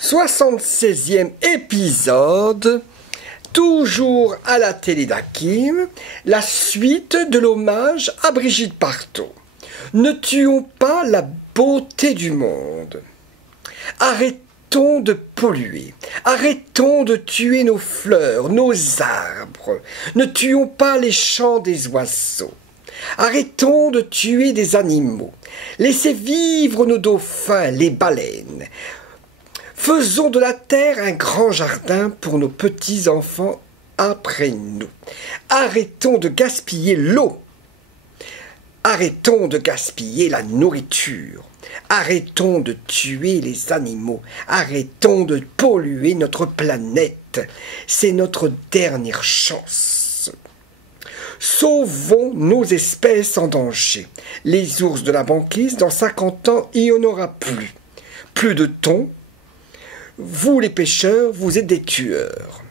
76e épisode, toujours à la télé d'Hakim, la suite de l'hommage à Brigitte Bardot. Ne tuons pas la beauté du monde. Arrêtons de polluer, arrêtons de tuer nos fleurs, nos arbres. Ne tuons pas les chants des oiseaux. Arrêtons de tuer des animaux. Laissez vivre nos dauphins, les baleines. Faisons de la terre un grand jardin pour nos petits-enfants après nous. Arrêtons de gaspiller l'eau. Arrêtons de gaspiller la nourriture. Arrêtons de tuer les animaux. Arrêtons de polluer notre planète. C'est notre dernière chance. Sauvons nos espèces en danger. Les ours de la banquise, dans 50 ans, il n'y en aura plus. Plus de thon. Vous, les pêcheurs, vous êtes des tueurs,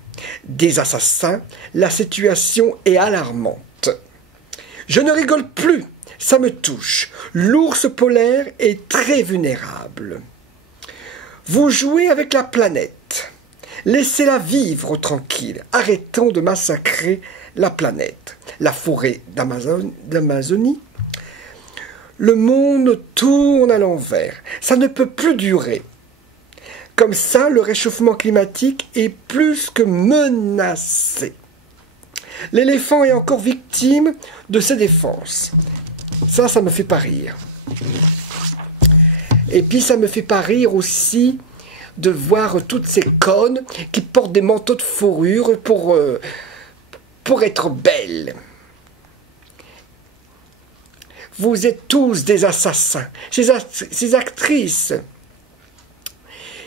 des assassins. La situation est alarmante. Je ne rigole plus, ça me touche. L'ours polaire est très vulnérable. Vous jouez avec la planète. Laissez-la vivre tranquille. Arrêtons de massacrer la planète. La forêt d'Amazonie. Le monde tourne à l'envers. Ça ne peut plus durer. Comme ça, le réchauffement climatique est plus que menacé. L'éléphant est encore victime de ses défenses. Ça me fait pas rire. Et puis ça me fait pas rire aussi de voir toutes ces connes qui portent des manteaux de fourrure pour être belles. Vous êtes tous des assassins. Ces actrices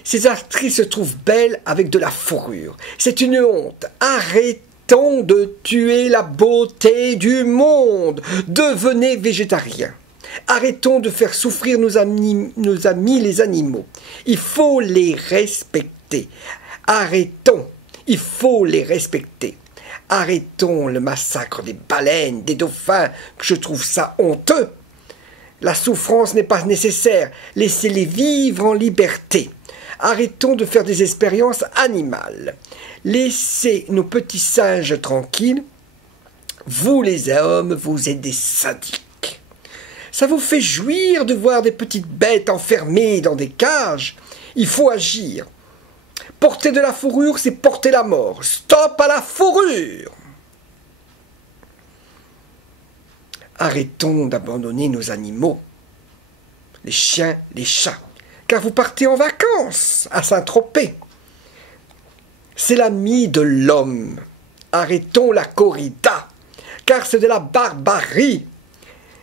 se trouvent belles avec de la fourrure. C'est une honte. Arrêtons de tuer la beauté du monde. Devenez végétariens. Arrêtons de faire souffrir nos amis les animaux. Il faut les respecter. Arrêtons. Il faut les respecter. Arrêtons le massacre des baleines, des dauphins, que je trouve ça honteux. La souffrance n'est pas nécessaire. Laissez-les vivre en liberté. Arrêtons de faire des expériences animales. Laissez nos petits singes tranquilles. Vous, les hommes, vous êtes des sadiques. Ça vous fait jouir de voir des petites bêtes enfermées dans des cages. Il faut agir. Porter de la fourrure, c'est porter la mort. Stop à la fourrure! Arrêtons d'abandonner nos animaux. Les chiens, les chats. Car vous partez en vacances à Saint-Tropez. C'est l'ami de l'homme. Arrêtons la corrida, car c'est de la barbarie.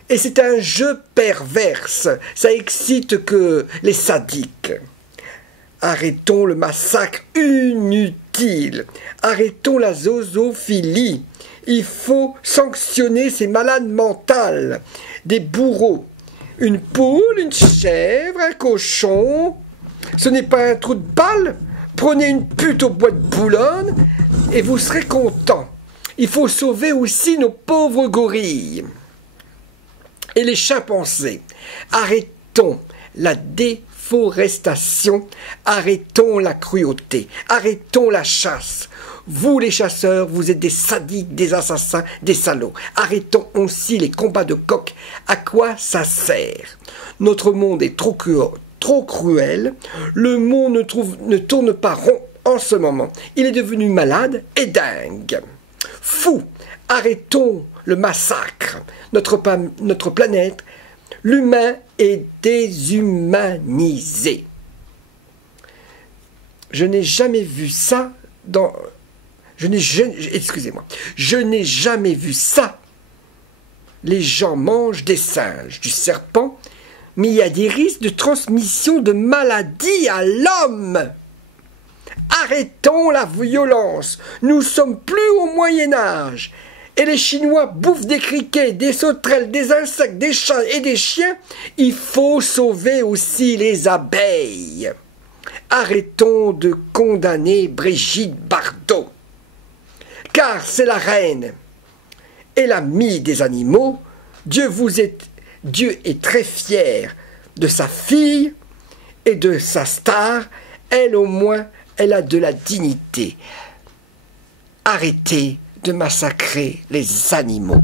Et c'est un jeu perverse, ça excite que les sadiques. Arrêtons le massacre inutile. Arrêtons la zoophilie. Il faut sanctionner ces malades mentales, des bourreaux. Une poule, une chèvre, un cochon. Ce n'est pas un trou de balle. Prenez une pute au bois de Boulogne et vous serez content. Il faut sauver aussi nos pauvres gorilles. Et les chimpanzés. Arrêtons la déforestation. Arrêtons la cruauté. Arrêtons la chasse. Vous, les chasseurs, vous êtes des sadiques, des assassins, des salauds. Arrêtons aussi les combats de coqs. À quoi ça sert? Notre monde est trop cruel. Le monde ne tourne pas rond en ce moment. Il est devenu malade et dingue. Fou! Arrêtons le massacre. Notre planète, l'humain est déshumanisé. Je n'ai jamais vu ça dans... Excusez-moi. Je n'ai jamais vu ça. Les gens mangent des singes, du serpent, mais il y a des risques de transmission de maladies à l'homme. Arrêtons la violence. Nous sommes plus au Moyen-Âge. Et les Chinois bouffent des criquets, des sauterelles, des insectes, des chats et des chiens. Il faut sauver aussi les abeilles. Arrêtons de condamner Brigitte Bardot. Car c'est la reine et l'amie des animaux. Dieu est très fier de sa fille et de sa star. Elle au moins, elle a de la dignité. Arrêtez de massacrer les animaux.